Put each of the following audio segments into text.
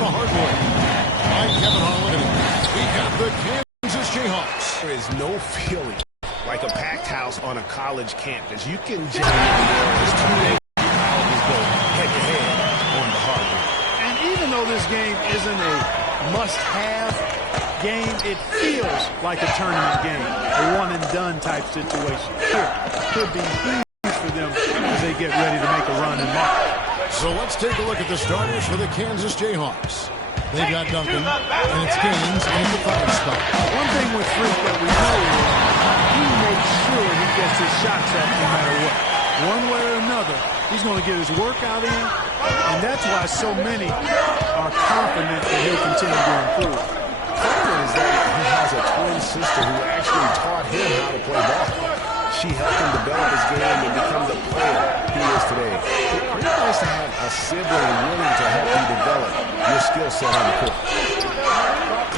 the hardwood. I'm Kevin Harlan. We got the Kansas Jayhawks. There is no feeling like a packed house on a college campus. You can just there's 2 days go head-to-head on the hardwood. And even though this game isn't a must-have game, it feels like a tournament game, a one-and-done type situation. Could be huge for them as they get ready to make a run in March. So let's take a look at the starters for the Kansas Jayhawks. They've got Duncan, and it's Gaines in the 5 spot. One thing with Freak that we know is he makes sure he gets his shots up no matter what. One way or another, he's going to get his workout in, and that's why so many are confident that he'll continue to improve. Is that he has a twin sister who actually taught him how to play ball. She helped him develop his game and become the player he is today. It's pretty nice to have a sibling willing to help you develop your skill set on the court.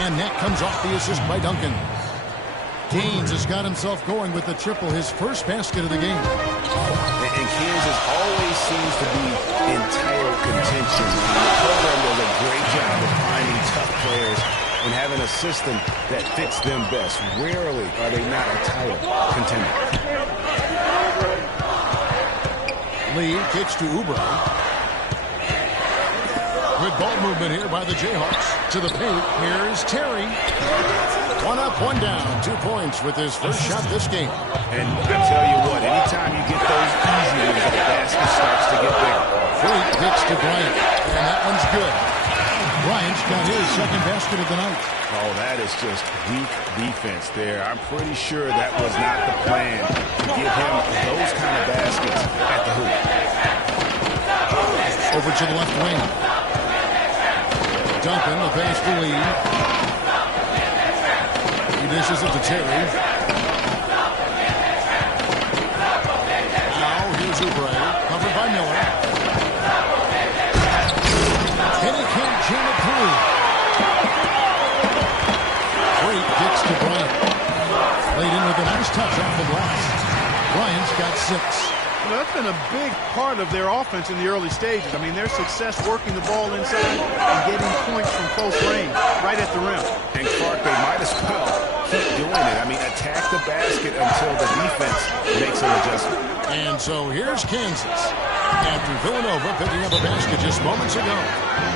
And that comes off the assist by Duncan. Gaines has got himself going with the triple, his first basket of the game. And Kansas always seems to be in title contention. The program does a great job of finding tough players and having a system that fits them best. Rarely are they not a title contender. Lee kicks to Oubre. Good ball movement here by the Jayhawks. To the paint, here's Terry. 1 up, 1 down. 2 points with his first shot this game. And I tell you what, anytime you get those easy ones, the basket starts to get bigger. Freak kicks to Bryant, and that one's good. Bryant's got his second basket of the night. Oh, that is just weak defense there. I'm pretty sure that was not the plan to give him those kind of baskets at the hoop. Over to the left wing. Duncan, the pass to Lee. He dishes it to Terry. Now here's Oubre, covered by Miller. And he can't jam it through. Great kicks to Bryant. Laid in with a nice touch off the glass. Bryant's got 6. Well, that's been a big part of their offense in the early stages. I mean, their success working the ball inside and getting points from close range, right at the rim. And Clark, they might as well keep doing it. I mean, attack the basket until the defense makes an adjustment. And so here's Kansas. After Villanova picking up a basket just moments ago.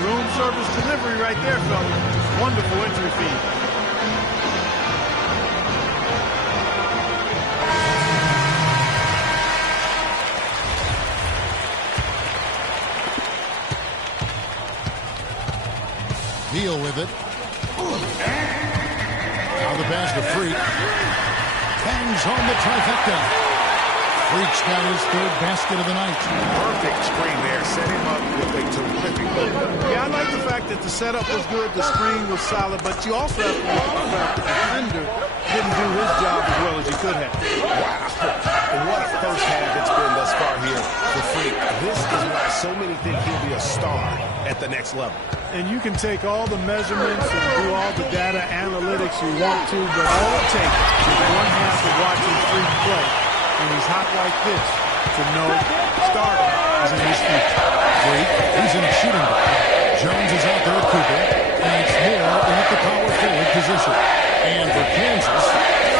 Room service delivery right there, fellas. Wonderful entry feed. Deal with it. Now the pass to Freak. Bangs home the trifecta. Freak's got his 3rd basket of the night. Perfect screen there. Set him up with a terrific look. Yeah, I like the fact that the setup was good, the screen was solid, but you also have to look at the fact that the defender didn't do his job as well as he could have. Wow. And what a first half it's been thus far here for Freak. This is why so many think he'll be a star at the next level. And you can take all the measurements and do all the data analytics you want to, but all it takes is 1 half of watching Freak play, and he's hot like this, to know starting is in his future. Freak, he's in a shooting guard. Jones is out there at Cooper, and it's Moore in at the power forward position. And for Kansas,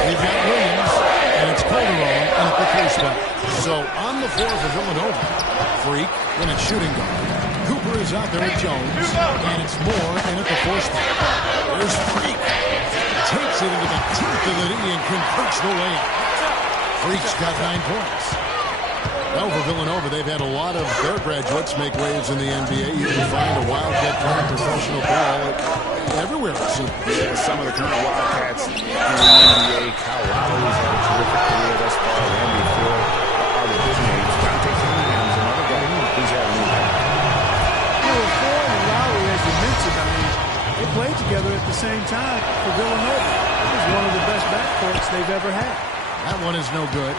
they've got Williams, and it's Calderon in at the 3 spot. So on the floor for Villanova, Freak in a shooting guard. Cooper is out there with Jones, and it's Moore in at the 4 spot. There's Freak. Takes it into the teeth of the knee and converts the layup. Freak's got 9 points. Well, for Villanova, they've had a lot of their graduates make waves in the NBA. You can find a Wildcat playing professional ball everywhere, it seems. Yeah, some of the current Wildcats in the NBA, Kyle Lowry's had a terrific career thus far. Randy Ford are the big names. Dante Cunningham's another guy who's having an impact. Ford and Lowry, as you mentioned, I mean, they played together at the same time for Villanova. It was one of the best backcourts they've ever had. That one is no good.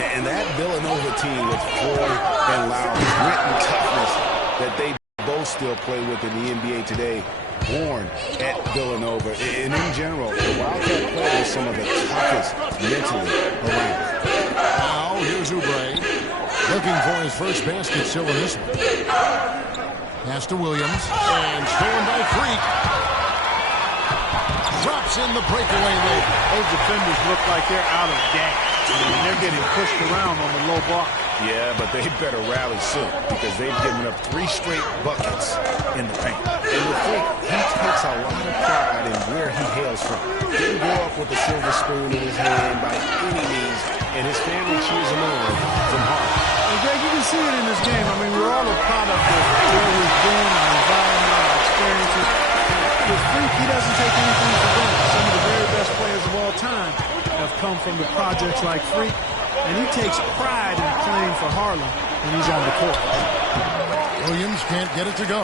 And that Villanova team with Ford and Lowry's grit and toughness that they both still play with in the NBA today, born at Villanova. And in general, the Wildcat players are some of the toughest mentally around. Now, here's Oubre. Looking for his first basket still in this one. Pass to Williams. And stolen by Freak. Drops in the breakaway lane. Those defenders look like they're out of gas. And they're getting pushed around on the low block. Yeah, but they better rally soon because they've given up 3 straight buckets in the paint. And with Freak, he takes a lot of pride in where he hails from. Didn't grow up with a silver spoon in his hand by any means, and his family cheers him on from Harlem. And Greg, you can see it in this game. I mean, we're all a product of where we've been, our environment, our experiences. With Freak, he doesn't take anything for granted. Some of the very best players of all time have come from the projects like Freak, and he takes pride in playing for Harlem when he's on the court. Williams can't get it to go.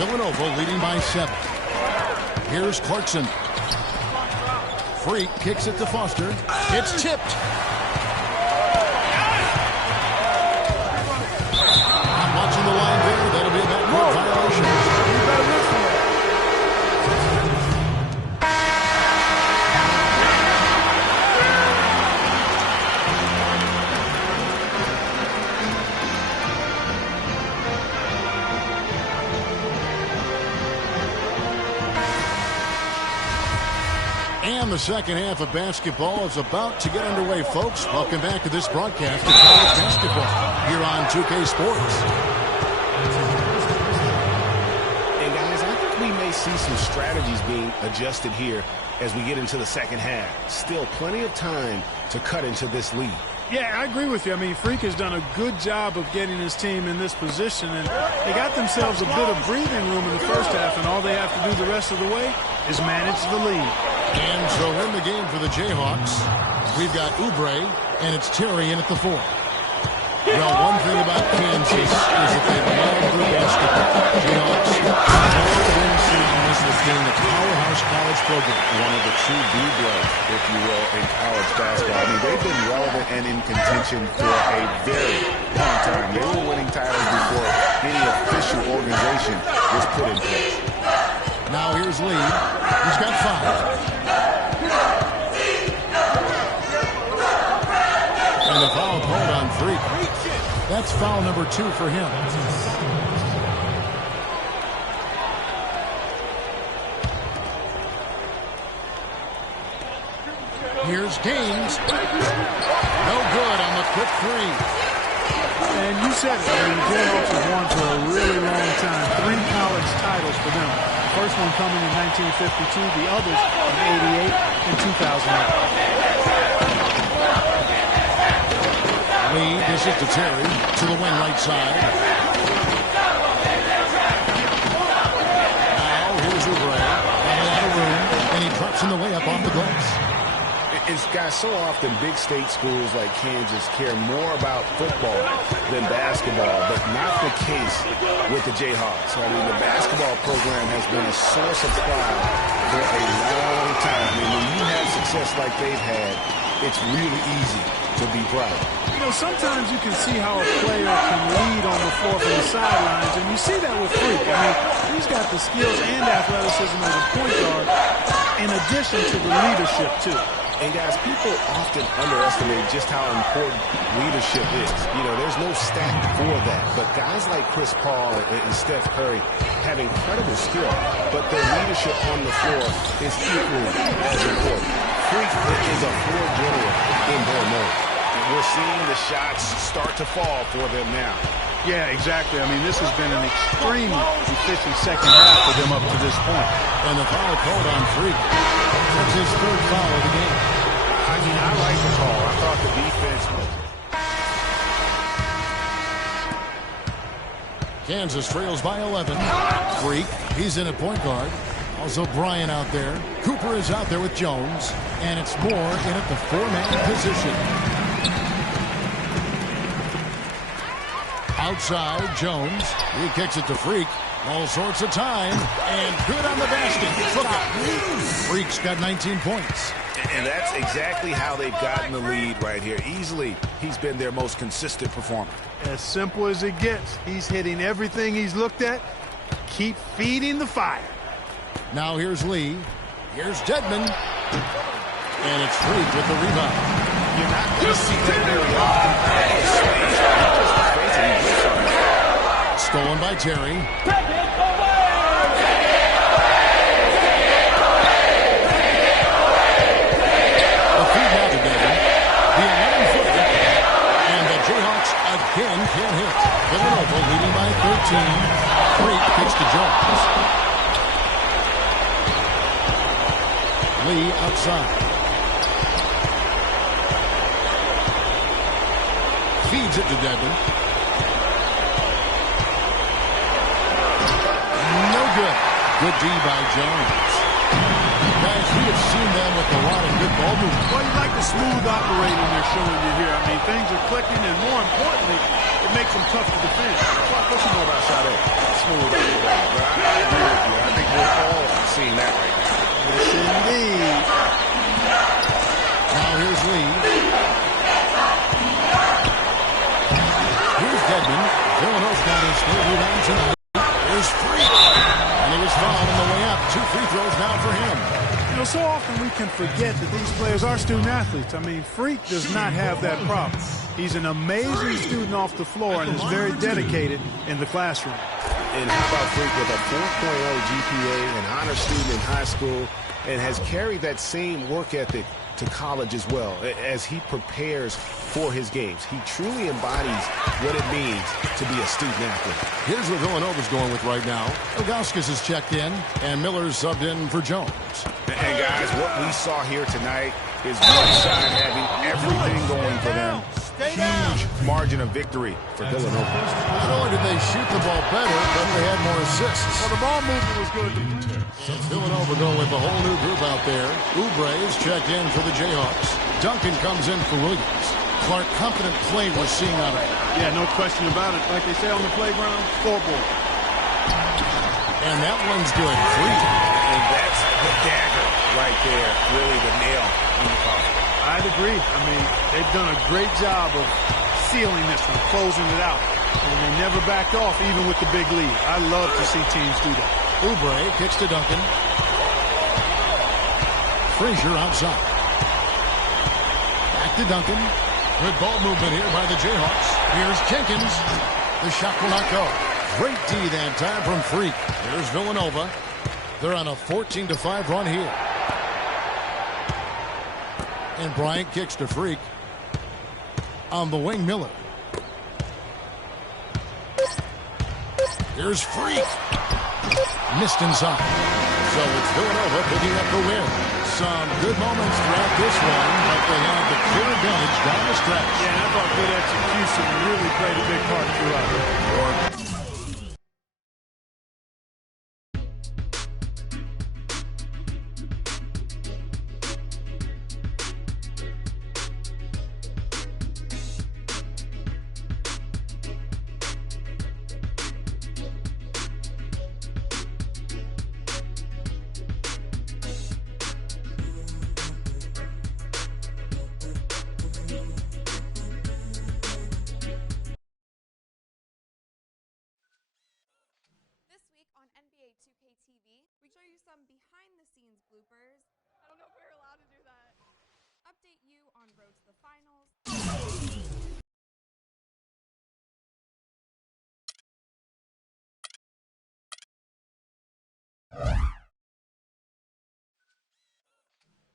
Villanova leading by 7. Here's Clarkson. Freak kicks it to Foster. It's tipped. Not watching the line there. That'll be a backcourt violation. You better look for it. And the second half of basketball is about to get underway, folks. Welcome back to this broadcast of college basketball here on 2K Sports. And guys, I think we may see some strategies being adjusted here as we get into the second half. Still plenty of time to cut into this lead. Yeah, I agree with you. I mean, Freak has done a good job of getting his team in this position, and they got themselves a bit of breathing room in the first half, and all they have to do the rest of the way is manage the lead. And so in the game for the Jayhawks, we've got Oubre, and it's Terry in at the 4. Well, one thing about Kansas is that they love their basketball. Jayhawks have been seen this as being a powerhouse college program. One of the true blue bloods, if you will, in college basketball. I mean, they've been relevant and in contention for a very long time. They were winning titles before any official organization was put in place. Now here's Lee. He's got 5. And the foul called on Freak. That's foul number 2 for him. Here's Gaines. No good on the quick 3. And you said it. I mean, the Jayhawks have won for a really long time. 3 college titles for them. The first one coming in 1952, the others in 88 and 2008. Lee dishes to Terry to the wing right side. Now here's Oubre. A lot of room, and he drops in the way up off the glass. It's, guys, so often big state schools like Kansas care more about football than basketball, but not the case with the Jayhawks. I mean, the basketball program has been a source of pride for a long time. I mean, when you have success like they've had, it's really easy to be proud. You know, sometimes you can see how a player can lead on the floor from the sidelines, and you see that with Freak. I mean, he's got the skills and athleticism as a point guard, in addition to the leadership, too. And, guys, people often underestimate just how important leadership is. You know, there's no stat for that. But guys like Chris Paul and Steph Curry have incredible skill, but their leadership on the floor is equally as important. Freak is a floor general in their mode. We're seeing the shots start to fall for them now. Yeah, exactly. I mean, this has been an extremely efficient second half for them up to this point. And the foul called on Freak. That's his 3rd foul of the game. I mean, I like the call. I thought the defense... Kansas trails by 11. Freak, he's in at point guard. Also Bryant out there. Cooper is out there with Jones. And it's Moore in at the 4-man position. Outside, Jones. He kicks it to Freak. All sorts of time. And good on the basket. Freak's got 19 points. And that's exactly how they've gotten the lead right here. Easily, he's been their most consistent performer. As simple as it gets. He's hitting everything he's looked at. Keep feeding the fire. Now here's Lee. Here's Dedman. And it's Freak with the rebound. You're not going to see that very often. Stolen by Terry. The feed now to Devin. The 11-footer. And the Jayhawks again can't hit. Villanova leading by 13. Freak pitch to Jones. Lee outside. Feeds it to Devin. No good. Good D by Jones. Guys, we have seen them with a lot of good ball movement. Well, you like the smooth operating they're showing you here. I mean, things are clicking, and more importantly, it makes them tough to defend. What's more about Sade? Smooth. I agree with you. I think we're all seeing that right now. Yes, indeed. Now here's Lee. Here's Dedman. Villanova's got his third rebound tonight. There's Freak. And he was fouled on the way up. 2 free throws now for him. You know, so often we can forget that these players are student athletes. I mean, Freak does not have that problem. He's an amazing student off the floor and is very dedicated in the classroom. And how about Freak with a 4.0 GPA, an honor student in high school, and has carried that same work ethic to college as well as he prepares for his games. He truly embodies what it means to be a student athlete. Here's what Villanova's going with right now. Ilgauskas has checked in, and Miller's subbed in for Jones. And guys, what we saw here tonight is one side having everything going for them. Huge margin of victory for Villanova. Not only did they shoot the ball better, but they had more assists. Well, the ball movement was good. So Villanova going with a whole new group out there. Oubre is checked in for the Jayhawks. Duncan comes in for Williams. Clark, confident play we're seeing out of it. Yeah, no question about it. Like they say on the playground, scoreboard. And that one's good. Free. And that's the dagger right there. Really the nail in the coffin. I'd agree. I mean, they've done a great job of sealing this one, closing it out. And they never backed off, even with the big lead. I love to see teams do that. Oubre kicks to Duncan. Frazier outside. Back to Duncan. Good ball movement here by the Jayhawks. Here's Jenkins. The shot will not go. Great D that time from Freak. There's Villanova. They're on a 14-5 run here. And Bryant kicks to Freak. On the wing, Miller. Here's Freak. Missed inside. So it's Villanova picking up the win. Some good moments throughout this one, but they had the clear advantage down the stretch. Yeah, and I thought good execution really played a big part throughout. We show you some behind-the-scenes bloopers. I don't know if we're allowed to do that. Update you on road to the finals.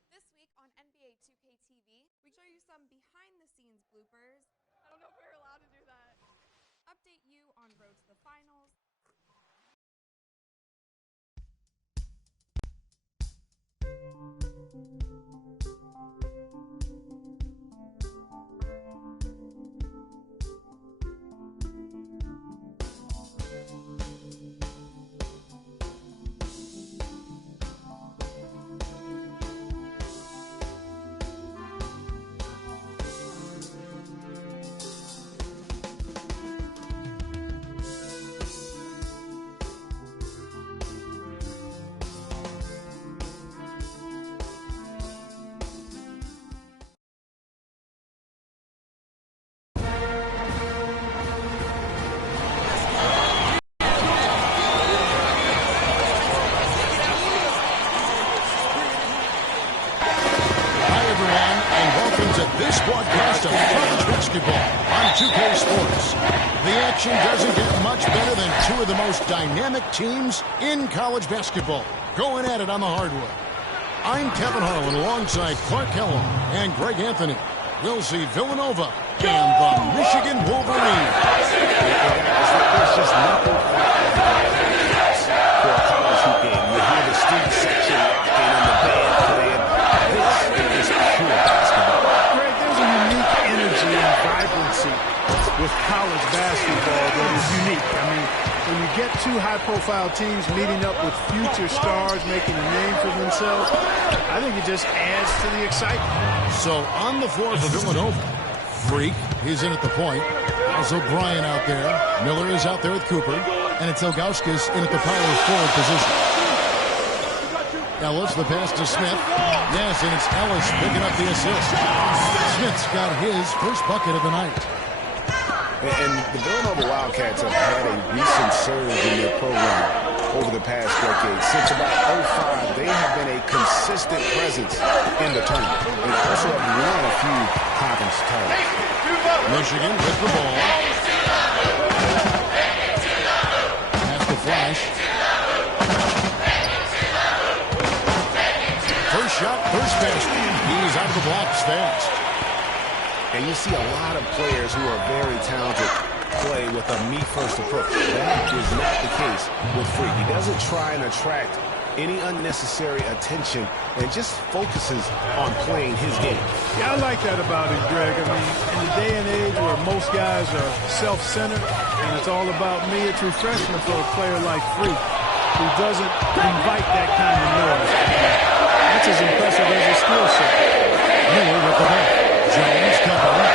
This week on NBA 2K TV, we show you some behind-the-scenes bloopers. I don't know if we're allowed to do that. Update you on road to the finals. This broadcast of college basketball on 2K Sports. The action doesn't get much better than most dynamic teams in college basketball, going at it on the hardwood. I'm Kevin Harlan alongside Clark Kellogg and Greg Anthony. We'll see Villanova and the Michigan Wolverines. There's just nothing for a college hoop game. You hear the student section rocking and the band playing. This is pure basketball. Greg, there's a unique energy and vibrancy with college basketball that is unique. I mean, when you get two high-profile teams meeting up with future stars making a name for themselves, I think it just adds to the excitement. So on the floor for Villanova, Freak is in at the point. Also Bryant out there. Miller is out there with Cooper. And it's Ilgauskas in at the power forward position. Ellis, the pass to Smith. Yes, and it's Ellis picking up the assist. Smith's got his first bucket of the night. And the Villanova Wildcats have had a recent surge in their program over the past decade. Since about 05, they have been a consistent presence in the tournament. They also have won a few conference titles. Michigan with the ball. Pass the Flash. First shot, first basket. He's out of the blocks fast. And you see a lot of players who are very talented play with a me-first approach. That is not the case with Freak. He doesn't try and attract any unnecessary attention and just focuses on playing his game. Yeah, I like that about it, Greg. I mean, in the day and age where most guys are self-centered and it's all about me, it's refreshing for a player like Freak who doesn't invite that kind of noise. That's as impressive as his skill set. Miller with the ball. Jones covering.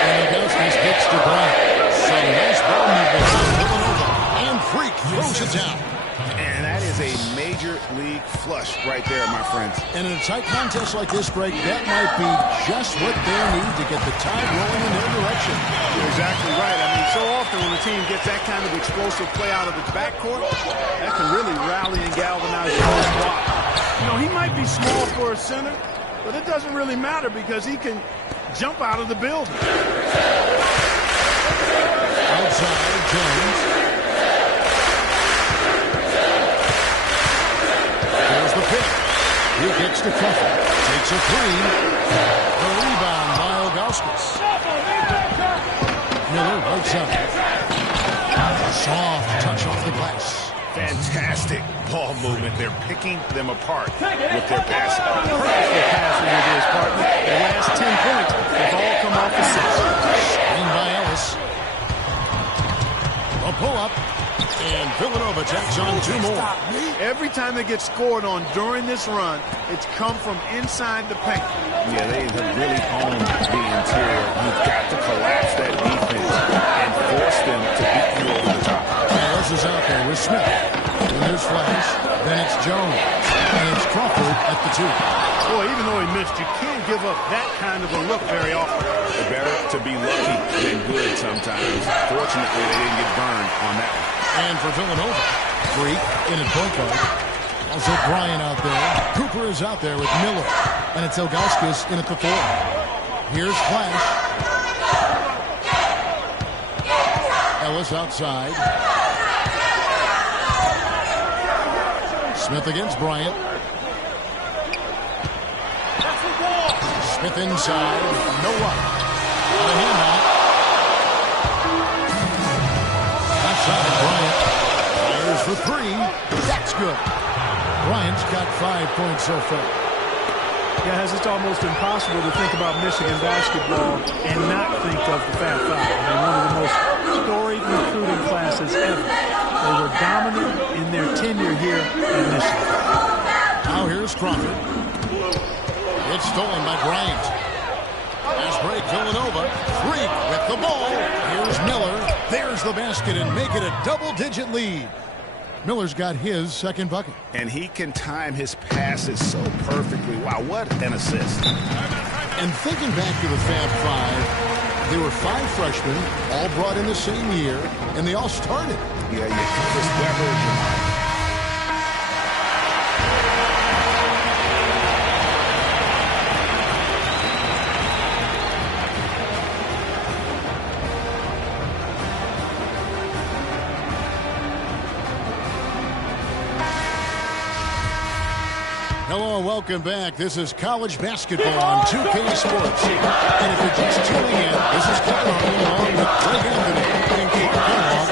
And Ilgauskas hits to Bryant. Some nice ball movement from Villanova. And Freak throws it down. And that is a major league flush right there, my friends. And in a tight contest like this, Greg, that might be just what they need to get the tide rolling in their direction. You're exactly right. I mean, so often when a team gets that kind of explosive play out of its backcourt, that can really rally and galvanize the whole squad. You know, he might be small for a center, but it doesn't really matter because he can jump out of the building. Outside, Jones. There's the pick. He kicks to Crawford. Takes a three. The rebound by Ilgauskas. Miller right side. Soft touch off the glass. Fantastic ball movement. They're picking them apart with their passing. Perfect passing with his partner. The last 10 points have all come off assists. Screen by Ellis. A pull-up. And Villanova tacks on two more. Every time they get scored on during this run, it's come from inside the paint. Yeah, they have really owned the interior. You've got to collapse that defense and force them to beat you over the top. Ellis is out there with Smith. Then there's Flash. Then it's Jones. And it's Crawford at the two. Boy, even though he missed, you can't give up that kind of a look very often. Better to be lucky than good sometimes. Fortunately, they didn't get burned on that one. And for Villanova, Freak in at point guard. Also Bryant out there. Cooper is out there with Miller. And it's Ilgauskas in at the four. Here's Flash. Ellis outside. Smith against Bryant. Smith inside. No luck. Got a hand on it. Outside Bryant. Fires for three. That's good. Bryant's got 5 points so far. Guys, it's almost impossible to think about Michigan basketball and not think of the Fab Five. I mean, one of the most storied recruiting classes ever. They were dominant in their tenure here in Michigan. Now here's Crawford. It's stolen by Bryant. Fast break, Villanova. Freak with the ball. Here's Miller. There's the basket and make it a double-digit lead. Miller's got his second bucket. And he can time his passes so perfectly. Wow, what an assist. And thinking back to the Fab Five, there were 5 freshmen, all brought in the same year, and they all started. Yeah, Chris Webber, Hello and welcome back. This is college basketball on 2K Sports. And if you're just tuning in, this is Kevin Harlan along with Greg Anthony and Clark Kellogg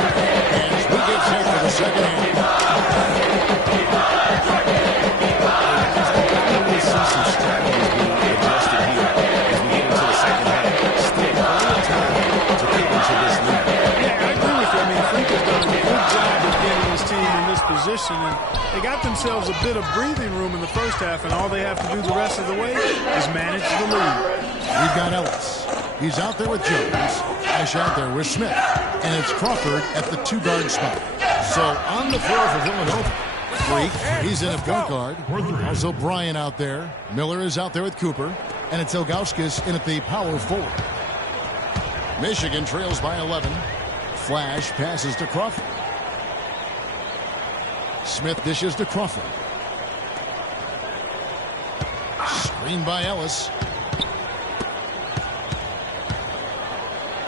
as we get set for the second half. We see some strategies being adjusted here as we get into the second half. Still plenty of time to get into this lead. Yeah, I agree with you. I mean, Frank has done a good job of getting his team in this position, and they got themselves a bit of breathing room in the first half, and all they have to do the rest of the way is manage the lead. We've got Ellis. He's out there with Jones. Ash out there with Smith. And it's Crawford at the two-guard spot. So on the floor for Villanova. Freak, he's in a point guard. Also Bryan out there. Miller is out there with Cooper. And it's Ilgauskas in at the power forward. Michigan trails by 11. Flash passes to Crawford. Smith dishes to Crawford. Screen by Ellis.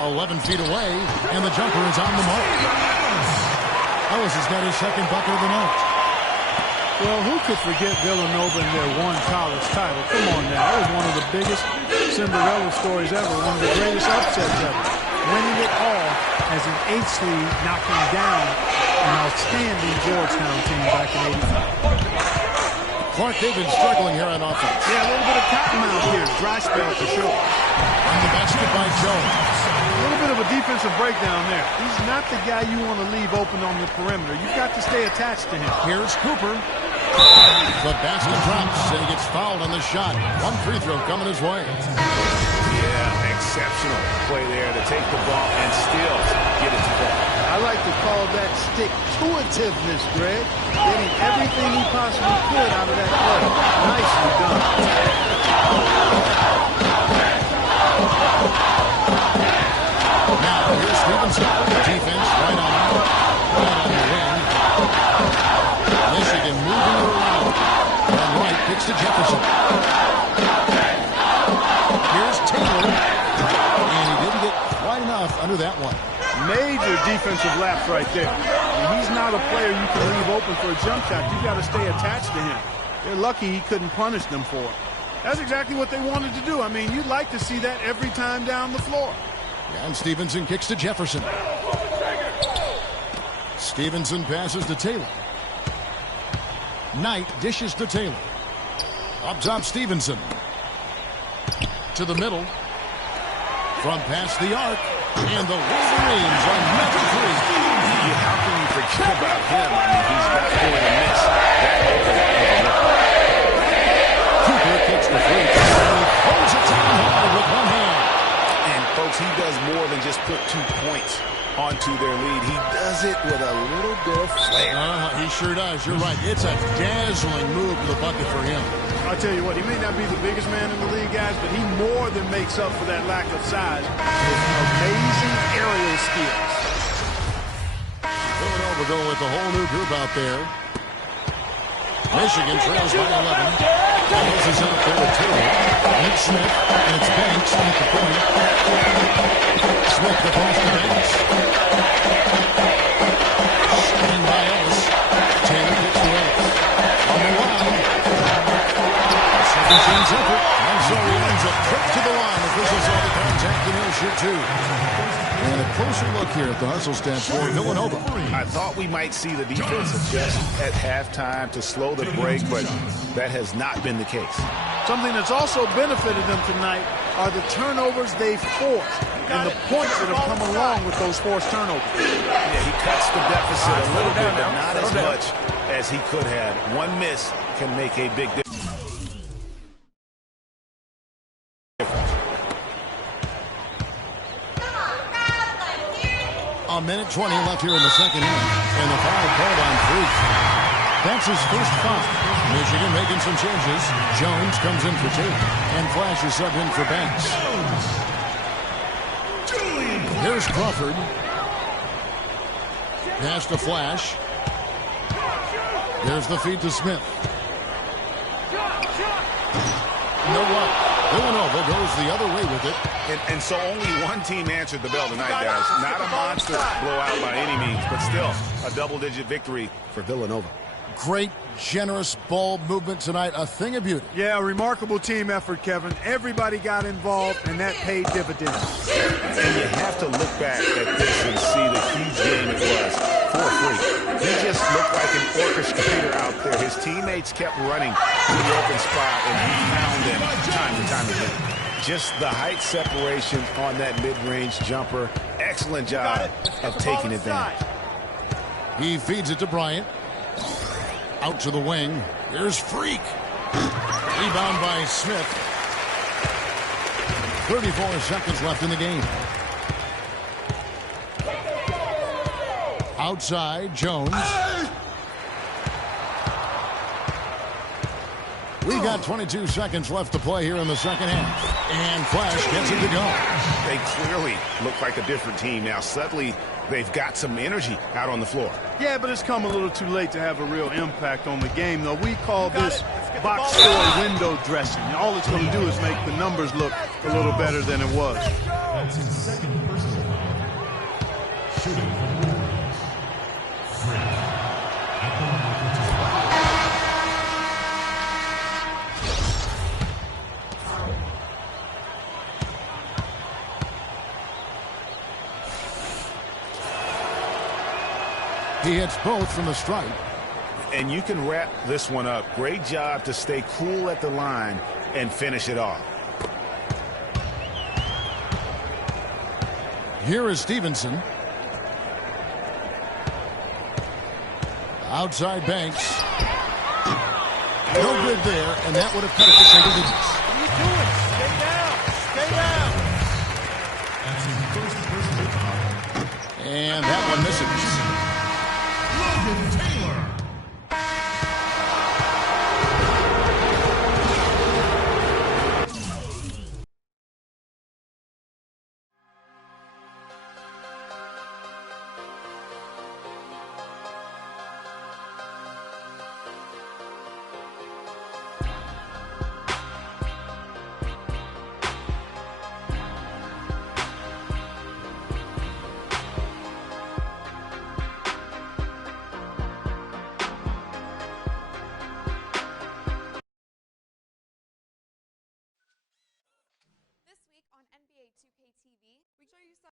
11 feet away, and the jumper is on the mark. Ellis has got his second bucket of the night. Well, who could forget Villanova and their one college title? Come on now. That was one of the biggest Cinderella stories ever, one of the greatest upsets ever. Winning it all as an 8th seed, knocking down an outstanding Georgetown team back in '85. Clark, they've been struggling here on offense. Yeah, a little bit of cottonmouth here. Dry spell for sure. And the basket by Jones. A little bit of a defensive breakdown there. He's not the guy you want to leave open on the perimeter. You've got to stay attached to him. Here's Cooper. The basket drops, and he gets fouled on the shot. One free throw coming his way. Yeah, exceptional play there to take the ball and still get it to fall. I like to call that stick-to-itiveness, Greg. Getting everything he possibly could out of that play. Nicely done. Now, here's Stevenson. Defense right on the wing. Michigan moving around. And Wright kicks to Jefferson. Here's Taylor. And he didn't get quite enough under that one. Major defensive lapse right there. And he's not a player you can leave open for a jump shot. You've got to stay attached to him. They're lucky he couldn't punish them for it. That's exactly what they wanted to do. I mean, you'd like to see that every time down the floor. And Stevenson kicks to Jefferson. Stevenson passes to Taylor. Knight dishes to Taylor. Up top, Stevenson. To the middle. From past the arc. And the Wolverines are number 3. How can you forget about him? I mean, he's not going to miss that Cooper kicks the free. And he throws it down hard with one hand. And, folks, he does more than just put 2 points onto their lead. He does it with a little bit of flair. He sure does. You're right. It's a dazzling move to the bucket for him. I'll tell you what, he may not be the biggest man in the league, guys, but he more than makes up for that lack of size with amazing aerial skills. Villanova going with the whole new group out there. Michigan trails by 11. Ellis is out there with Taylor. And it's Smith. And it's Banks at the point. Smith the pass to Banks. Screen by Ellis. Taylor gets to Ellis. On the line. Second chance effort. And so he ends a trip to the line. Officials saw the contact and he'll shoot 2. And a closer look here at the hustle stat for Villanova. I thought we might see the defense adjust at halftime to slow the break, but that has not been the case. Something that's also benefited them tonight are the turnovers they forced and the points that have come along with those forced turnovers. Yeah, he cuts the deficit a little bit, but not as much as he could have. One miss can make a big difference. A minute 20 left here in the second half. And the foul called on Freak. That's his first foul. Michigan making some changes. Jones comes in for Taylor. And Flash is subbed in for Banks. Here's Crawford. Pass to Flash. There's the feed to Smith. No luck. Villanova goes the other way with it. And so only one team answered the bell tonight, guys. Not a monster blowout by any means, but still a double-digit victory for Villanova. Great, generous ball movement tonight. A thing of beauty. Yeah, a remarkable team effort, Kevin. Everybody got involved, and that paid dividends. And you have to look back at this and see the huge game it was for Freak. He just looked like an orchestrator out there. His teammates kept running to the open spot, and he found them time and time again. Just the height separation on that mid-range jumper. Excellent job of taking advantage. He feeds it to Bryant. Out to the wing. Here's Freak. Rebound by Smith. 34 seconds left in the game. Outside, Jones. We got 22 seconds left to play here in the second half. And Flash gets it to go. They clearly look like a different team now. Suddenly, they've got some energy out on the floor. Yeah, but it's come a little too late to have a real impact on the game, though. We call this box score window dressing. All it's going to do is make the numbers look a little better than it was. That's his second personal foul. Shooting from the range. Freak. At the line to He hits both from the stripe. And you can wrap this one up. Great job to stay cool at the line and finish it off. Here is Stevenson. Outside Banks. No good there, and that would have cut it to single digits. What are you doing? Stay down. Stay down. That's his first personal foul. And that one misses. Taylor. We show you some.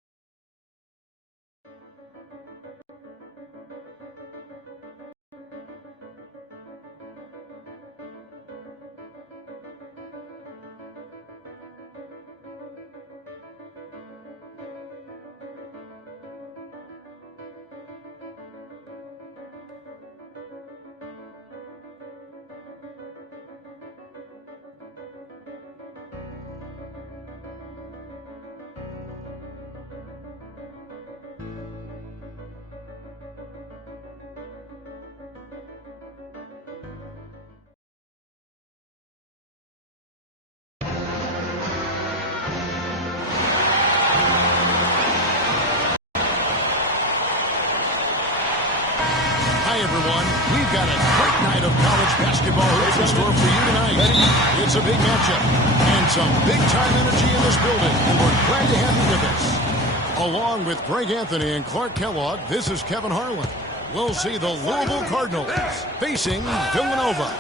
Hi, everyone. We've got a great night of college basketball hoops in store for you tonight. It's a big matchup and some big-time energy in this building, and we're glad to have you with us. Along with Greg Anthony and Clark Kellogg, this is Kevin Harlan. We'll see the Louisville Cardinals facing Villanova.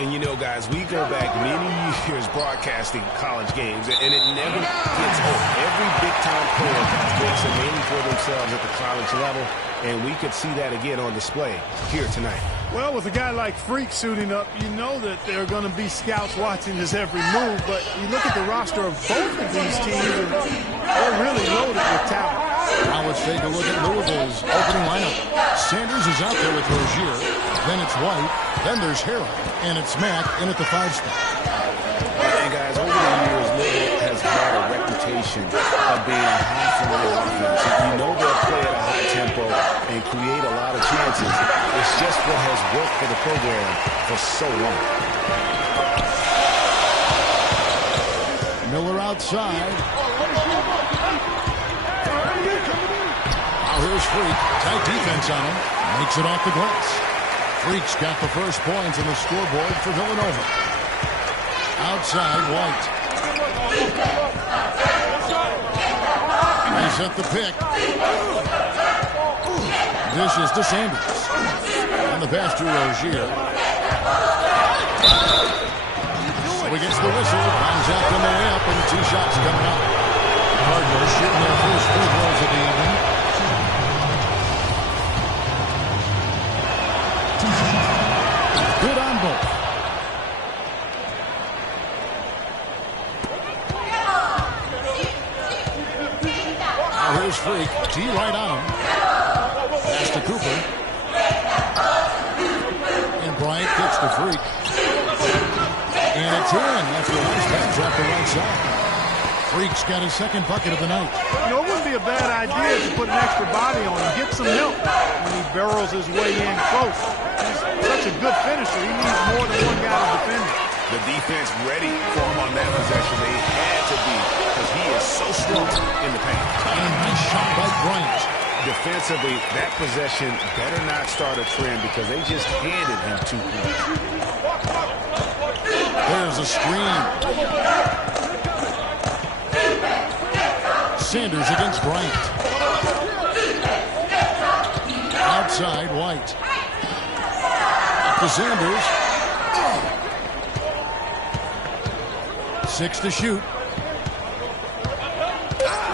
And you know, guys, we go back many years broadcasting college games, and it never gets old. Every big-time player makes a name for themselves at the college level, and we could see that again on display here tonight. Well, with a guy like Freak suiting up, you know that there are going to be scouts watching his every move, but you look at the roster of both of these teams, and they're really loaded with talent. Now let's take a look at Louisville's opening lineup. Sanders is out there with Rozier. Then it's White. Then there's Harrell. And it's Mack in at the 5 spot. And guys, over the years, Louisville has had a reputation of being a high-flying offense. You know they'll play at a high tempo and create a lot of chances. It's just what has worked for the program for so long. Miller outside. Now here's Freak. Tight defense on him. Makes it off the glass. Freak's got the first points on the scoreboard for Villanova. Outside, White. He's at the pick. Dishes to Sanders. on the pass to Rozier. So he gets the whistle, finds out on the way up, and 2 shots coming up. Cardinals shooting their first free throws of the evening. Good on both. Now here's Freak. T right on him. Pass to Cooper. And Bryant kicks to Freak. And it's in after a nice pass off the right side. Freak's got his second bucket of the night. You know, it wouldn't be a bad idea to put an extra body on him, get some help when he barrels his way in close. He's such a good finisher. He needs more than one guy to defend him. The defense ready for him on that possession. They had to be because he is so strong in the paint. And nice shot by Bryant. Defensively, that possession better not start a trend because they just handed him 2 points. There's a screen. Sanders against Bryant. Outside, White. Up to Sanders. 6 to shoot.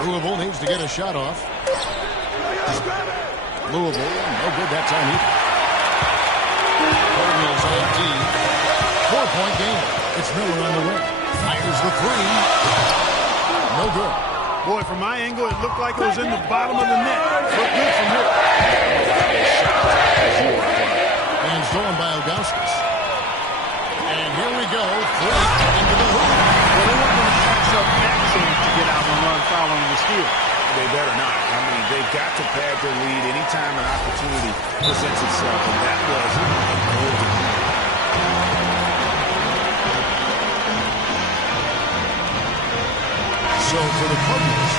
Louisville needs to get a shot off. Louisville, no good that time either. Cardinals on D. 4-point game. It's Miller on the win. Fires the 3. No good. Boy, from my angle, it looked like it was in the bottom of the net. Looked good from here. And stolen by Augauskas. And here we go. Freak into the hoop. Well, they weren't going to pass up that chance to get out and run following the steal. They better not. I mean, they've got to pad their lead anytime an opportunity presents itself, and that was a golden one. So for the Cardinals,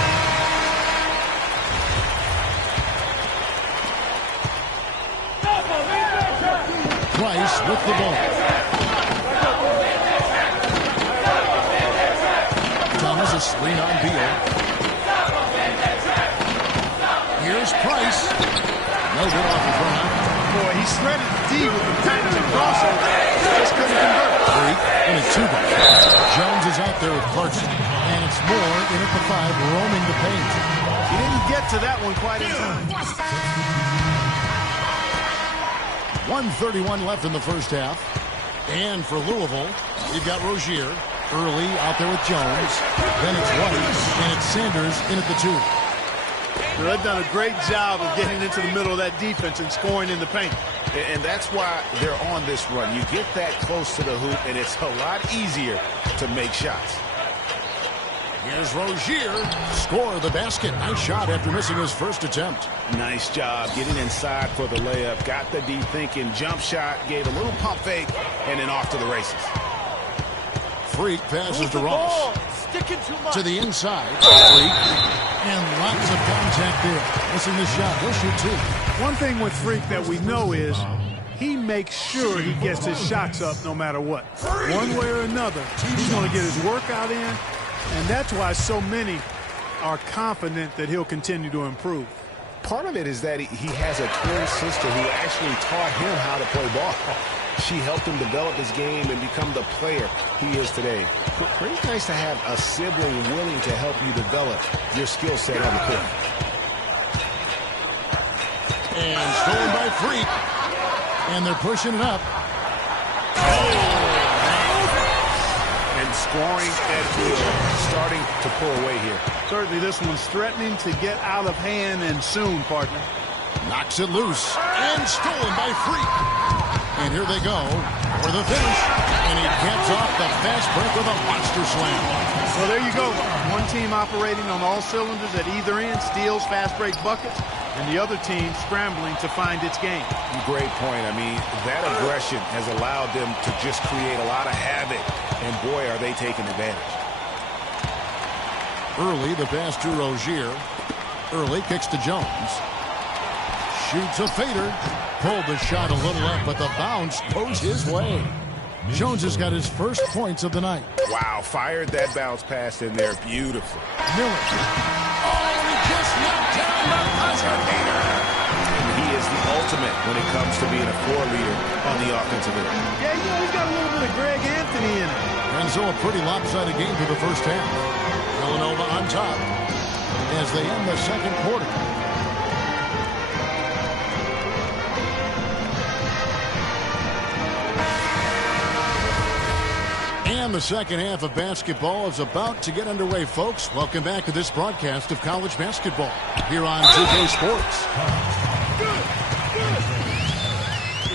Price with the ball. Thomas a screen on Beal. Here's Price. No good off the front. Boy, he shredded D with the patent and crossover. Just couldn't convert. Freak in a 2-ball. Jones is out there with Clarkson. And it's Moore in at the 5, roaming the paint. He didn't get to that one quite in time. 1:31 left in the first half. And for Louisville, you've got Rozier early out there with Jones. Then it's White, and it's Sanders in at the 2. They've done a great job of getting into the middle of that defense and scoring in the paint. And that's why they're on this run. You get that close to the hoop, and it's a lot easier to make shots. Here's Rozier. Score the basket. Nice shot after missing his first attempt. Nice job getting inside for the layup. Got the D thinking. Jump shot. Gave a little pump fake. And then off to the races. Freak passes to Ross. To the inside. Freak. And lots of contact there. Missing the shot. He'll shoot 2. One thing with Freak that we know is he makes sure he gets his shots up no matter what. One way or another, he's going to get his workout in. And that's why so many are confident that he'll continue to improve. Part of it is that he has a twin sister who actually taught him how to play ball. She helped him develop his game and become the player he is today. Pretty nice to have a sibling willing to help you develop your skill set on the court. And stolen by Freak. And they're pushing it up. And scoring at will, starting to pull away here. Certainly this one's threatening to get out of hand and soon, partner. Knocks it loose. And stolen by Freak. And here they go for the finish. And he gets off the fast break with a monster slam. So there you go. One team operating on all cylinders at either end, steals, fast break buckets, and the other team scrambling to find its game. Great point. I mean, that aggression has allowed them to just create a lot of havoc. And boy, are they taking advantage. Early, the pass to Rozier. Early kicks to Jones. Shoots a fader. Pulled the shot a little up, but the bounce goes his way. Jones has got his first points of the night. Wow, fired that bounce pass in there. Beautiful. Miller. Oh, he just knocked down the buzzer beater. He is the ultimate when it comes to being a floor leader on the offensive end. Yeah, he's got a little bit of Greg Anthony in it. And so a pretty lopsided game for the first half. Villanova on top as they end the second quarter. And the second half of basketball is about to get underway, folks. Welcome back to this broadcast of college basketball here on 2K Sports.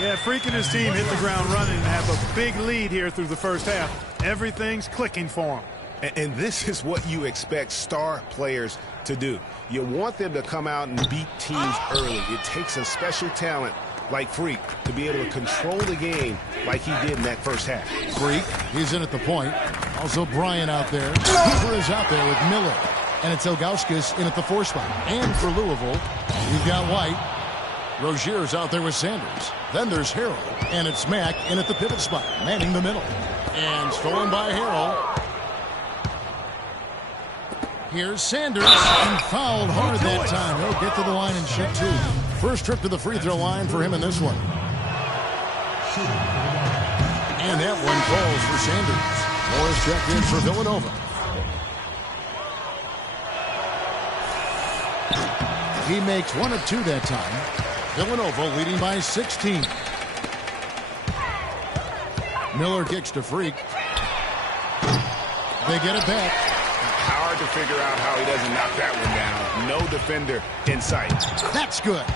Yeah, Freak and his team hit the ground running and have a big lead here through the first half. Everything's clicking for them. And this is what you expect star players to do. You want them to come out and beat teams early. It takes a special talent like Freak to be able to control the game like he did in that first half. Freak, he's in at the point. Also Bryant out there. Cooper is out there with Miller. And it's Ilgauskas in at the 4 spot. And for Louisville, you've got White. Rozier's out there with Sanders. Then there's Harrell. And it's Mack in at the pivot spot, manning the middle. And stolen by Harrell. Here's Sanders. And fouled hard that time. He'll get to the line and shoot 2. First trip to the free throw line for him in this one. And that one falls for Sanders. Morris checked in for Villanova. He makes 1 of 2 that time. Villanova leading by 16. Miller kicks to Freak. They get it back. Hard to figure out how he doesn't knock that one down. No defender in sight. That's good.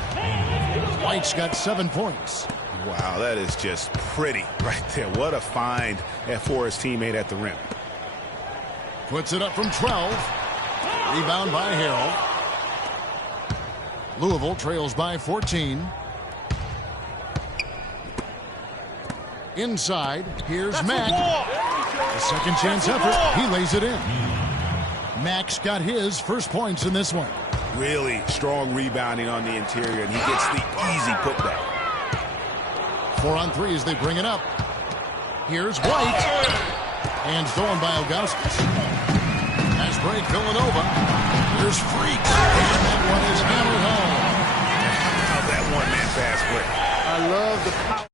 White's got 7 points. Wow, that is just pretty right there. What a find for his teammate at the rim. Puts it up from 12. Rebound by Harrell. Louisville trails by 14. Inside, here's Mack. A second chance effort. He lays it in. Mack's got his first points in this one. Really strong rebounding on the interior, and he gets the easy putback. 4 on 3 as they bring it up. Here's White. And stolen by Ilgauskas. Pass break, Villanova. Here's Freak. And that one is hammered home. How's that one-man fast break? I love the power.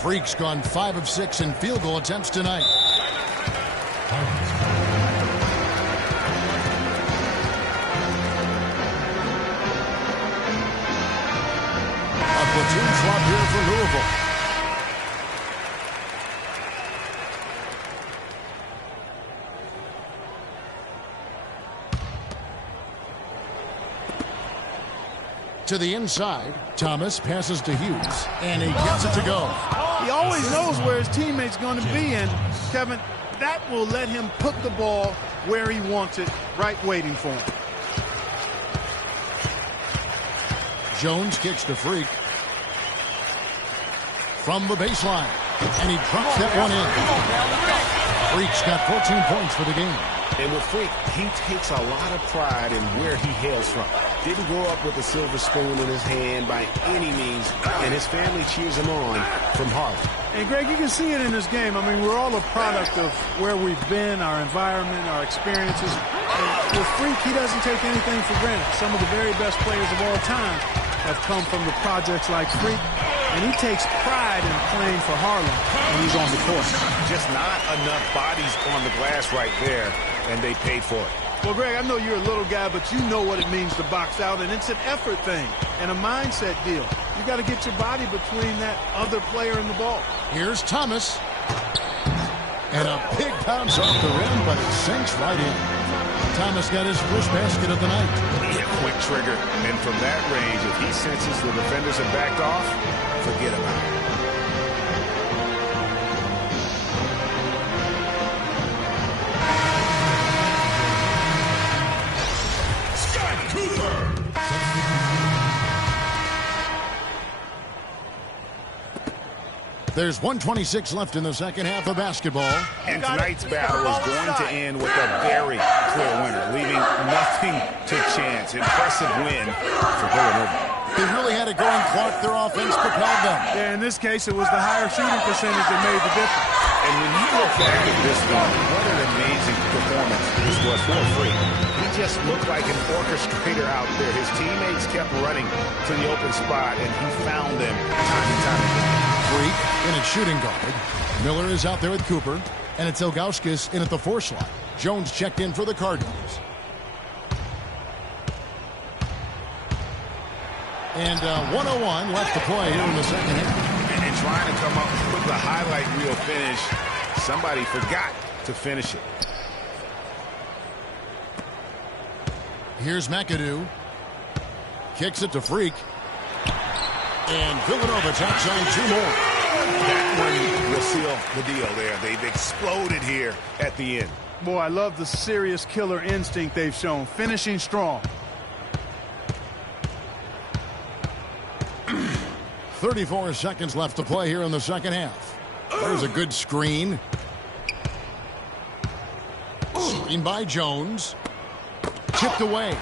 Freak's gone 5 of 6 in field goal attempts tonight. A platoon swap here for Louisville. To the inside, Thomas passes to Hughes, and he gets it to go. He always knows where his teammate's going to be, and Kevin, that will let him put the ball where he wants it, right waiting for him. Jones kicks to Freak. From the baseline, and he drops that one in. Freak's got 14 points for the game. And with Freak, he takes a lot of pride in where he hails from. Didn't grow up with a silver spoon in his hand by any means, and his family cheers him on from Harlem. And Greg, you can see it in this game. I mean, we're all a product of where we've been, our environment, our experiences. And with Freak, he doesn't take anything for granted. Some of the very best players of all time have come from the projects like Freak, and he takes pride in playing for Harlem when he's on the court. Just not enough bodies on the glass right there, and they paid for it. Well, Greg, I know you're a little guy, but you know what it means to box out, and it's an effort thing and a mindset deal. You got to get your body between that other player and the ball. Here's Thomas. And a big bounce off the rim, but it sinks right in. Thomas got his first basket of the night. Yeah, quick trigger. And from that range, if he senses the defenders have backed off, forget about it. There's 1:26 left in the second half of basketball. And tonight's battle is going to end with a very clear winner, leaving nothing to chance. Impressive win for Villanova. They really had it going. Clark, their offense propelled them. Yeah, in this case, it was the higher shooting percentage that made the difference. And when you look back at this one, what an amazing performance this was for Freak. He just looked like an orchestrator out there. His teammates kept running to the open spot, and he found them time and time again. Freak in at shooting guard. Miller is out there with Cooper, and it's Ilgauskas in at the 4 slot. Jones checked in for the Cardinals. And 1:01 left to play here in the second half. And trying to come up with the highlight reel finish, somebody forgot to finish it. Here's McAdoo. Kicks it to Freak. And Villanova tacks on 2 more. That one will seal the deal there. They've exploded here at the end. Boy, I love the serious killer instinct they've shown, finishing strong. 34 seconds left to play here in the second half. There's a good screen. Screen by Jones. Chipped away.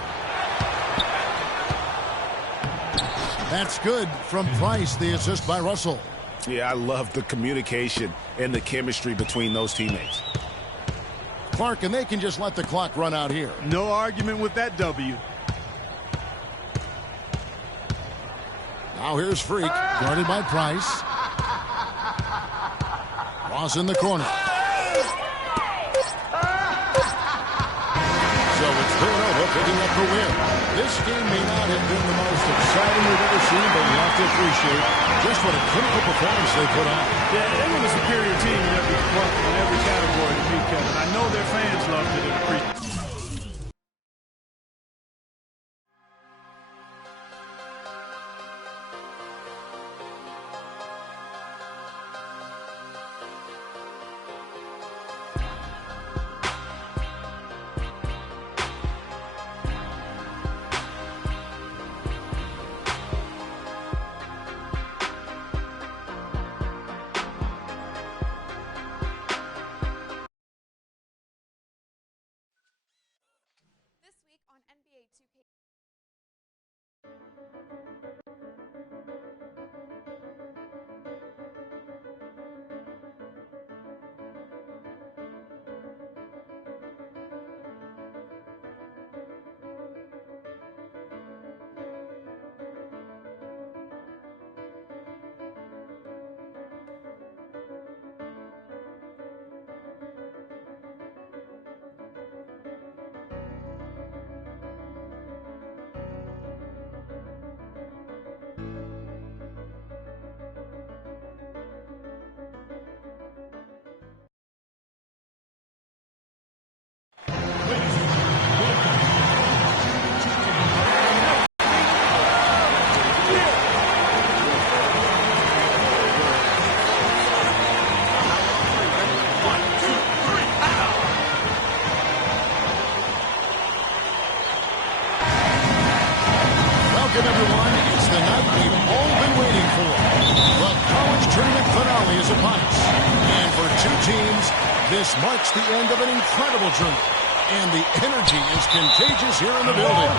That's good from Price, the assist by Russell. Yeah, I love the communication and the chemistry between those teammates. Clark, and they can just let the clock run out here. No argument with that W. Now here's Freak, guarded by Price. Ross in the corner. So it's Villanova picking up the win. This game may not have been the most exciting we've ever seen, but you have to appreciate just what a critical performance they put on. Yeah, they were a superior team in every department, in every category to me, Kevin. I know their fans loved it and appreciated it. Welcome, everyone. It's the night we've all been waiting for. The college tournament finale is upon us. And for 2 teams, this marks the end of an incredible journey. And the energy is contagious here in the building.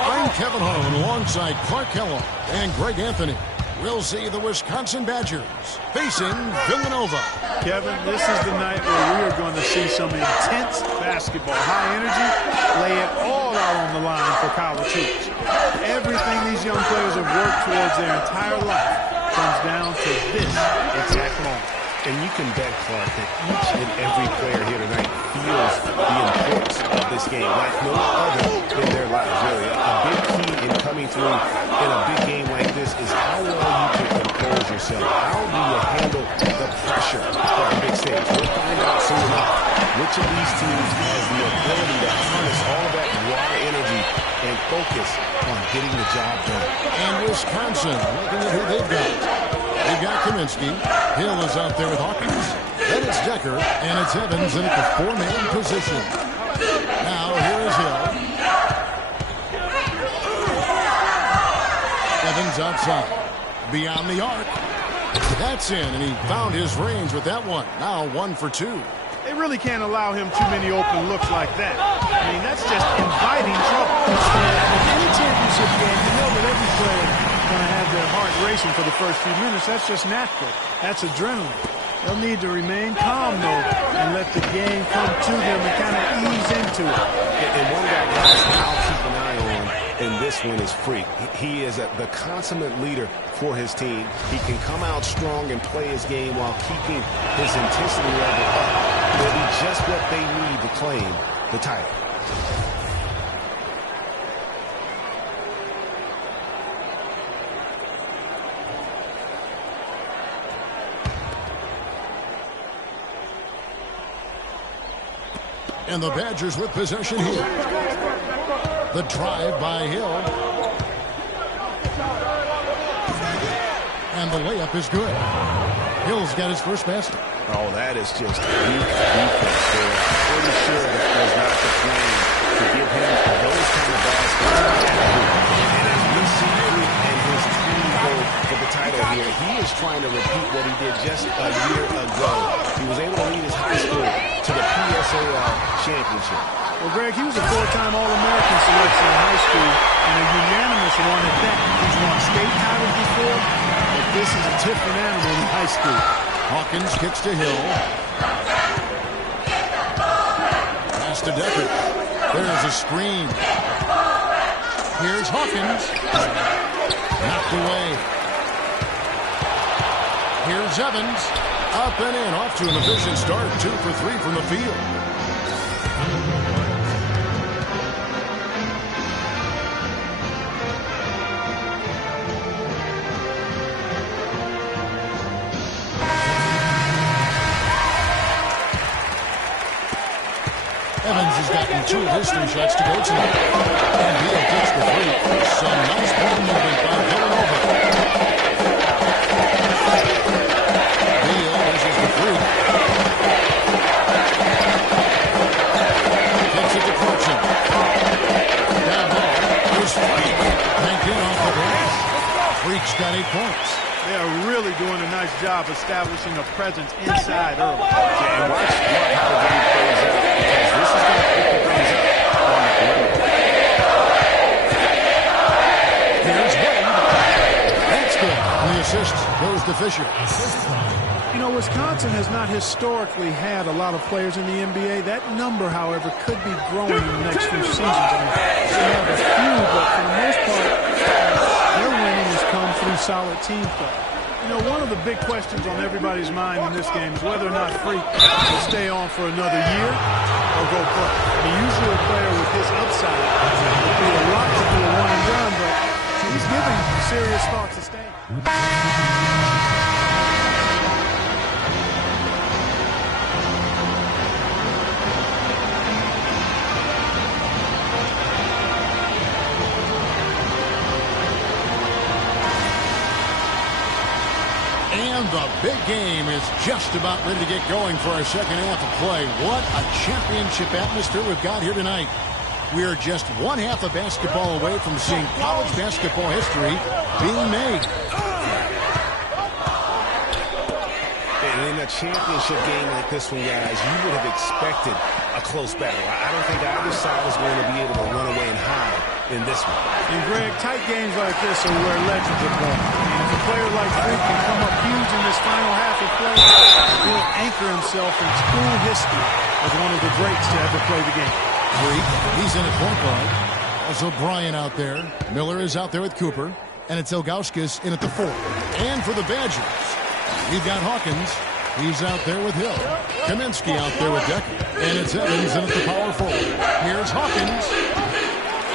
I'm Kevin Harlan alongside Clark Kellogg and Greg Anthony. We'll see the Wisconsin Badgers facing Villanova. Kevin, this is the night where we are going to see some intense basketball. High energy, lay it all out on the line for college hoops. Everything these young players have worked towards their entire life comes down to this exact moment. And you can bet, Clark, that each and every player here tonight feels the importance of this game like no other in their lives, really. A big key in coming through in a big game like this is how well you can compose yourself. How do you handle the pressure of the big stage? We'll find out soon enough which of these teams has the ability to harness all of that raw energy and focus on getting the job done. And Wisconsin, looking at who they've got. They've got Kaminsky. Hill is out there with Hawkins. Then it's Decker, and it's Evans in at the 4-man position. Now, here is Hill. Evans outside. Beyond the arc. That's in, and he found his range with that one. Now 1 for 2. They really can't allow him too many open looks like that. I mean, that's just inviting trouble. In any championship game, you know that every player is going to have their heart racing for the first few minutes. That's just natural. That's adrenaline. They'll need to remain calm, though, and let the game come to them and kind of ease into it. And one guy, guys, I'll keep an eye on in this one is Freak. He is the consummate leader for his team. He can come out strong and play his game while keeping his intensity level up. Will be just what they need to claim the title. And the Badgers with possession here. The drive by Hill. And the layup is good. Hill's got his first basket. Oh, that is just weak defense there. I'm pretty sure that was not the plan to give him those kind of baskets. And as we see Freak and his team go for the title here, he is trying to repeat what he did just a year ago. He was able to lead his high school to the PSAL championship. Well, Greg, he was a four-time All-American selection in high school and a unanimous one at that. He's won state titles before, but this is a different animal in high school. Hawkins kicks to Hill. Pass to Decker. There's a screen. Here's Hawkins. Knocked away. Here's Evans. Up and in. Off to an efficient start. 2 for 3 from the field. Evans has gotten 2 of his 3 shots to go tonight. And Beal takes the 3. Some nice ball movement by Villanova. Beal misses the 3. Takes it to Clarkson. Down ball. Here's Freak. Banked in off the glass. Freak's got 8 points. They are really doing a nice job establishing a presence inside early. And watch how the game plays out, because this is going to pick the things up on the perimeter. Here's Wade. That's good. And the assist goes to Fisher. You know, Wisconsin has not historically had a lot of players in the NBA. That number, however, could be growing in the next few seasons. I mean, they have a few, but for the most part, their winning has come through solid team play. You know, one of the big questions on everybody's mind in this game is whether or not Freak will stay on for another year or go pro. I mean, usually a player with his upside would be a lot to do a one and done, but he's giving serious thought to staying. And the big game is just about ready to get going for our second half of play. What a championship atmosphere we've got here tonight. We are just one half of basketball away from seeing college basketball history being made. And in a championship game like this one, guys, you would have expected a close battle. I don't think either side is going to be able to run away and hide in this one. And Greg, tight games like this are where legends are born. And if a player like Freak can come up huge in this final half of play, he'll anchor himself in school history as one of the greats to ever play the game. Freak, he's in at point guard. Also Bryant out there. Miller is out there with Cooper. And it's Ilgauskas in at the 4. And for the Badgers, we've got Hawkins. He's out there with Hill. Kaminsky out there with Decker. And it's Evans in at the power forward. Here's Hawkins.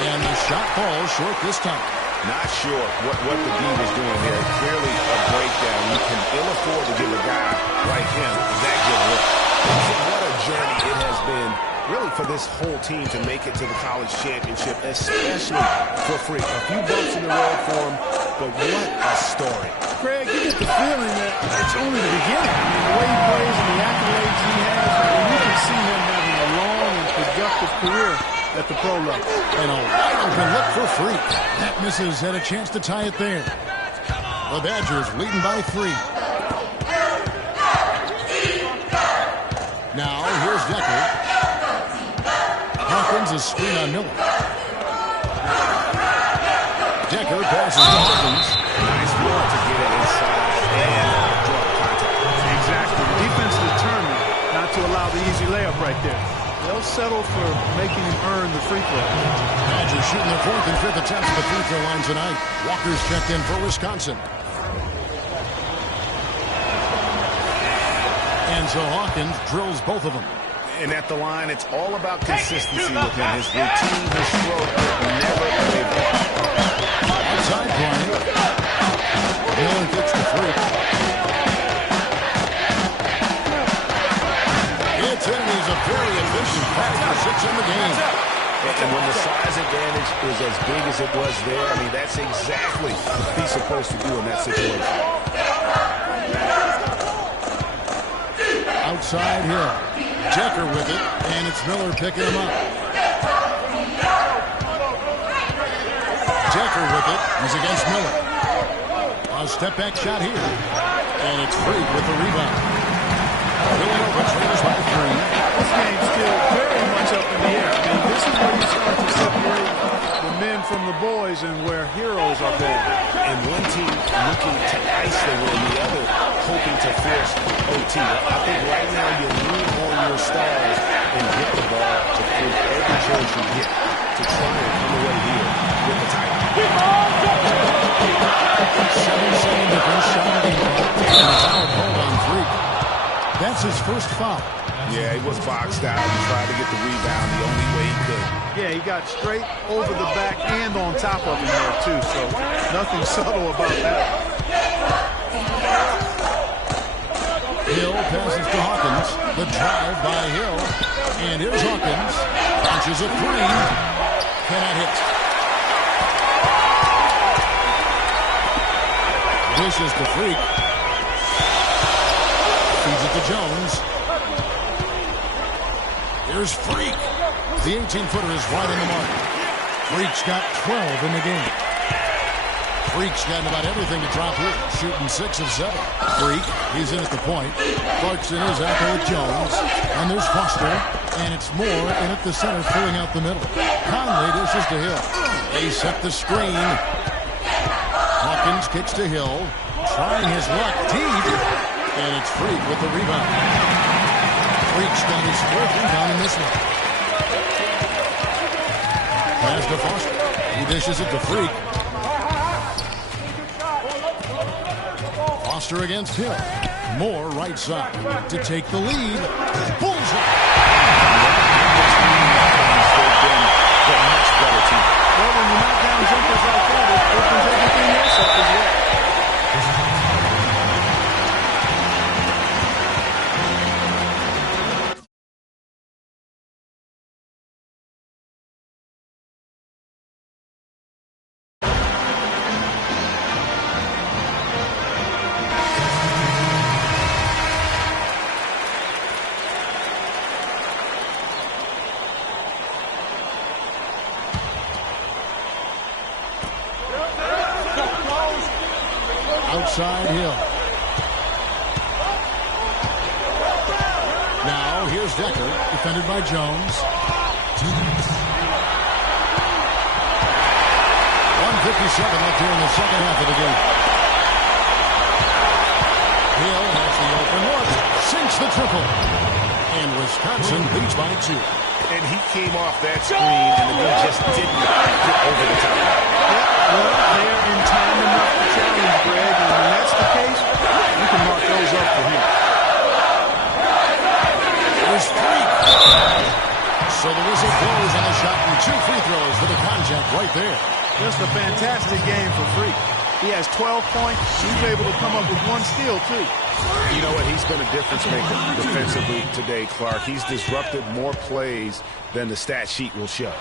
And the shot falls short this time. Not sure what the D was doing there. Clearly a breakdown. You can ill afford to give a guy like him that good look. What a journey it has been, really, for this whole team to make it to the college championship, especially for Freak. A few bumps in the road for him, but what a story. Craig, you get the feeling that it's only the beginning. I mean, the way he plays and the accolades he has, you can see him having a long and productive career at the pro level. And a wide open look for Freak. That misses. Had a chance to tie it there. The Badgers leading by 3. Now, here's Decker. Hawkins is screen on Miller. Decker passes to Hawkins. Nice work to get it inside and draw contact. Exactly. The defense is determined not to allow the easy layup right there. They'll settle for making him earn the free throw. Badgers shooting their 4th and 5th attempts at the free throw line tonight. Walker's checked in for Wisconsin. And so Hawkins drills both of them. And at the line, it's all about consistency with him. His routine, his stroke, never waver. Outside Bryant. Miller gets the free. It's in. He's a very efficient 5 for 6 in the game. And when the size advantage is as big as it was there, I mean, that's exactly what he's supposed to do in that situation. Outside Hill. Decker with it, and it's Miller picking him up. Decker with it. He's against Miller. A step-back shot here. And it's Freak with the rebound. Villanova trails by 3. This game's still very much up in the air. And this is where you start to separate the men from the boys and where heroes are born. And one team looking to ice the win, the other hoping to force OT. I think right now you lean on your stars and get the ball to Freak every chance you get to try and come away here with the title. 7-second difference, shot and a foul called on Freak. That's his first foul. Yeah, he was boxed out. He tried to get the rebound the only way he could. Yeah, he got straight over the back and on top of him there, too. So nothing subtle about that. Hill passes to Hawkins. The drive by Hill. And here's Hawkins. Launches a 3. Cannot hit. Dishes to Freak. Feeds it to Jones. Here's Freak. The 18-footer is right on the mark. Freak's got 12 in the game. Freak's gotten about everything to drop here. Shooting 6 of 7. Freak, he's in at the point. Clarkson is out there with Jones. And there's Foster. And it's Moore in at the center, filling out the middle. Conley dishes to Hill. They set the screen. Hawkins kicks to Hill. Trying his luck deep. And it's Freak with the rebound. Freak's got his 4th rebound in this one. Pass to Foster. He dishes it to Freak. Foster against Hill. Moore right side to take the lead. Bullseye. They're much better team. Well, when you knock down jumpers like that, it opens everything else up as well. Outside Hill. Now here's Decker, defended by Jones. 1:57 left here in the second half of the game. Hill has the open look, sinks the triple. And Wisconsin beats by 2. And he came off that screen, and the ball just didn't get over the top. Well, they're in time enough to challenge Greg, and when that's the case, you can mark those up for him. There's Freak. So the whistle blows on the shot and 2 free throws for the contact right there. Just a fantastic game for Freak. He has 12 points. He's able to come up with 1 steal, too. You know what? He's been a difference maker defensively today, Clark. He's disrupted more plays than the stat sheet will show.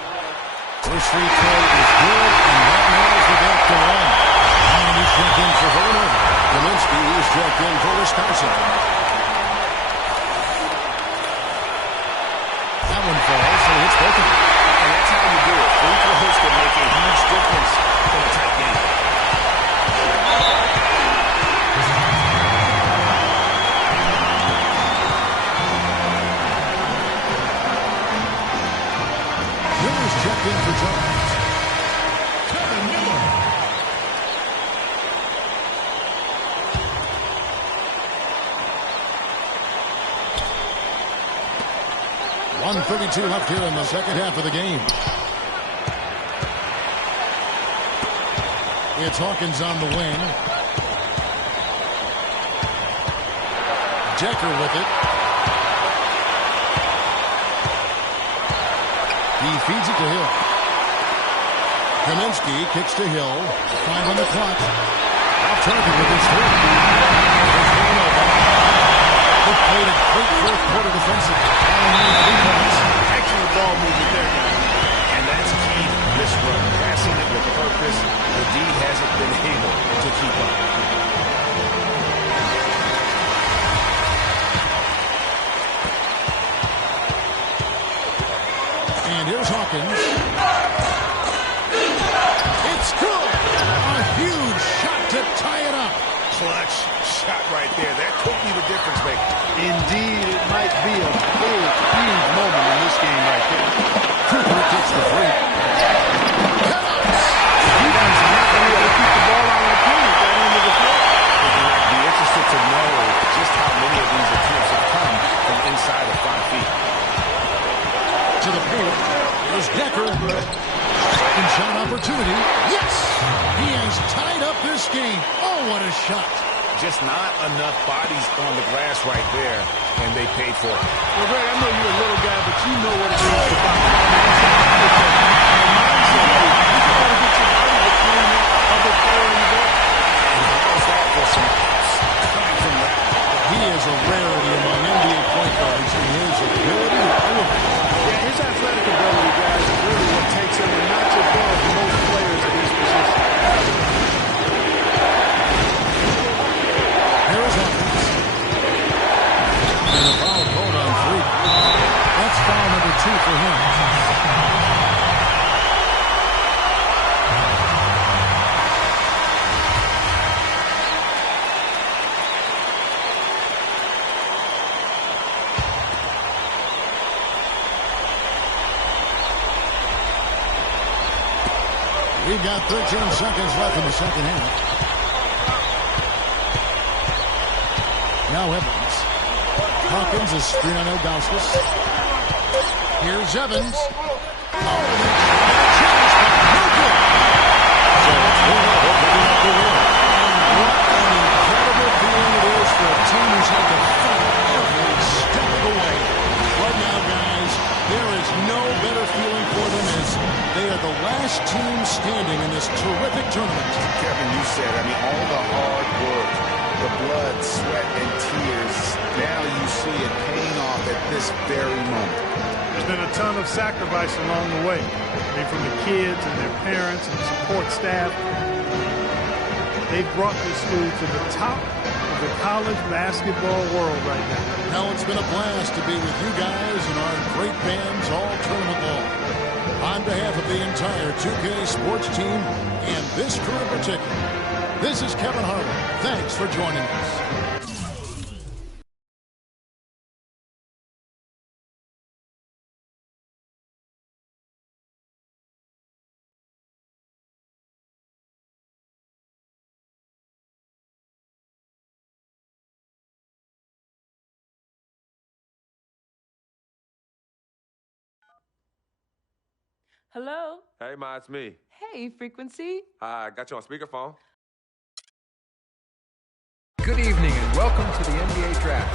First free throw is good, and that narrows the gap to 1. And he's checked in for Villanova. Kaminsky is checked in for Wisconsin. That one falls, so it's both of them. And that's how you do it. Free throws can make a huge difference in a tight game. Jones. Kevin Miller. 1:32 left here in the second half of the game. It's Hawkins on the wing. Decker with it. He feeds it to Hill. Kaminsky kicks to Hill. 5 on the clock. Off target with his three. Good play to great fourth quarter defensive. Excellent ball movement there, guys. And that's key to this run. Passing it with purpose. The D hasn't been able to keep up. And here's Hawkins. It's good. A huge shot to tie it up. Clutch shot right there. That could be the difference maker. Indeed, it might be a big, huge moment in this game right there. Cooper gets the free. Defense not going to be able to keep the ball on the opponent at the end of the play. I'd be interested to know just how many of these attempts have come from inside of 5 feet. To the paint. There's Decker. Second shot opportunity. Yes! He has tied up this game. Oh, what a shot. Just not enough bodies on the glass right there, and they paid for it. Well, Greg, I know you're a little guy, but you know what it means to box. You got to get your body between the other player and the ball. And how's that for some coming from that? He is a rarity among NBA point guards in his ability to elevate. Yeah, his athletic ability, guys, is really what takes him a notch above most players at his position. Here is Hawkins. And the foul called on 3. That's foul number 2 for him. We've got 13 seconds left in the second half. Now Evans. Hawkins is screen on Ilgauskas. Here's Evans. Oh, no good. So it's 4-0, picking up the win. What an incredible feeling it is for a team who's had to fight every step of the way. Right now, guys, there is no better feeling for them as they are the last team standing in this terrific tournament. Kevin, you said, all the hard work, the blood, sweat, and tears, now you see it paying off at this very moment. There's been a ton of sacrifice along the way. From the kids and their parents and the support staff. They've brought this school to the top of the college basketball world right now. Now it's been a blast to be with you guys and our great fans all tournament long. On behalf of the entire 2K sports team and this crew in particular, this is Kevin Harlan. Thanks for joining us. Hello? Hey, Ma, it's me. Hey, Frequency. I got you on speakerphone. Good evening and welcome to the NBA Draft.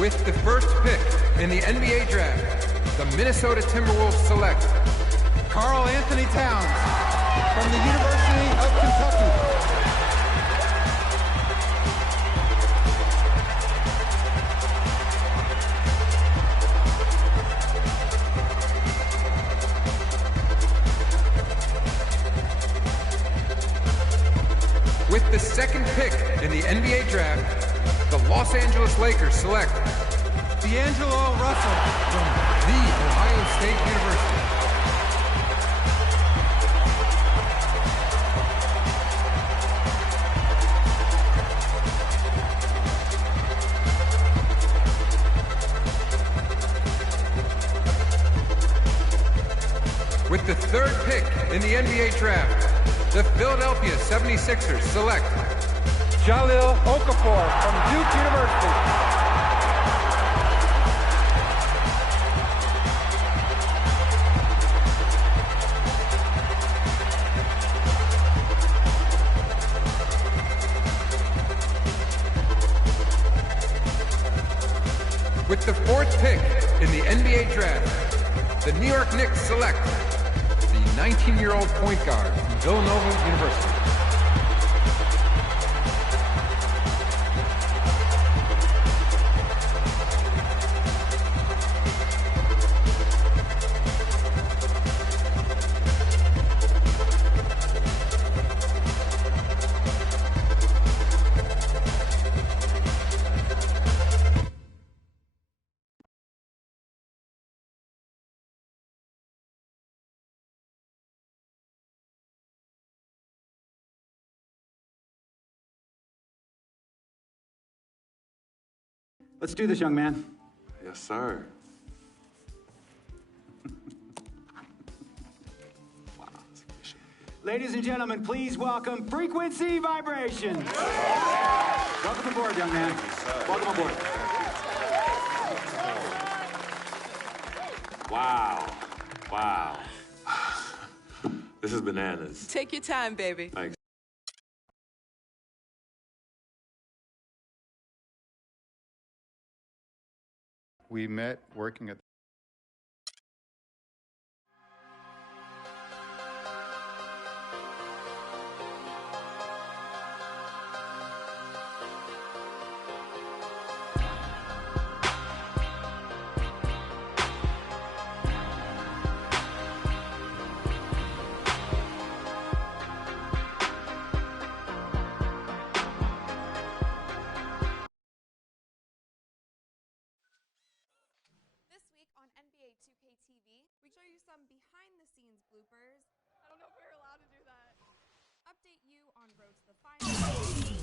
With the first pick in the NBA Draft, the Minnesota Timberwolves select Karl Anthony Towns from the University of Kentucky. With the second pick in the NBA Draft, the Los Angeles Lakers select D'Angelo Russell from The Ohio State University. in the NBA draft, the Philadelphia 76ers select Jahlil Okafor from Duke University. With the 4th pick in the NBA draft, the New York Knicks select the 19-year-old point guard from Villanova University. Let's do this, young man. Yes, sir. Wow, that's efficient. Ladies and gentlemen, please welcome Frequency Vibrations. Welcome aboard, young man. Welcome aboard. Wow. Wow. This is bananas. Take your time, baby. Thanks. We met working at on NBA 2K TV, we show you some behind-the-scenes bloopers. I don't know if we're allowed to do that. Update you on Road to the Finals.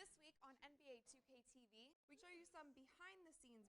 This week on NBA 2K TV, we show you some behind-the-scenes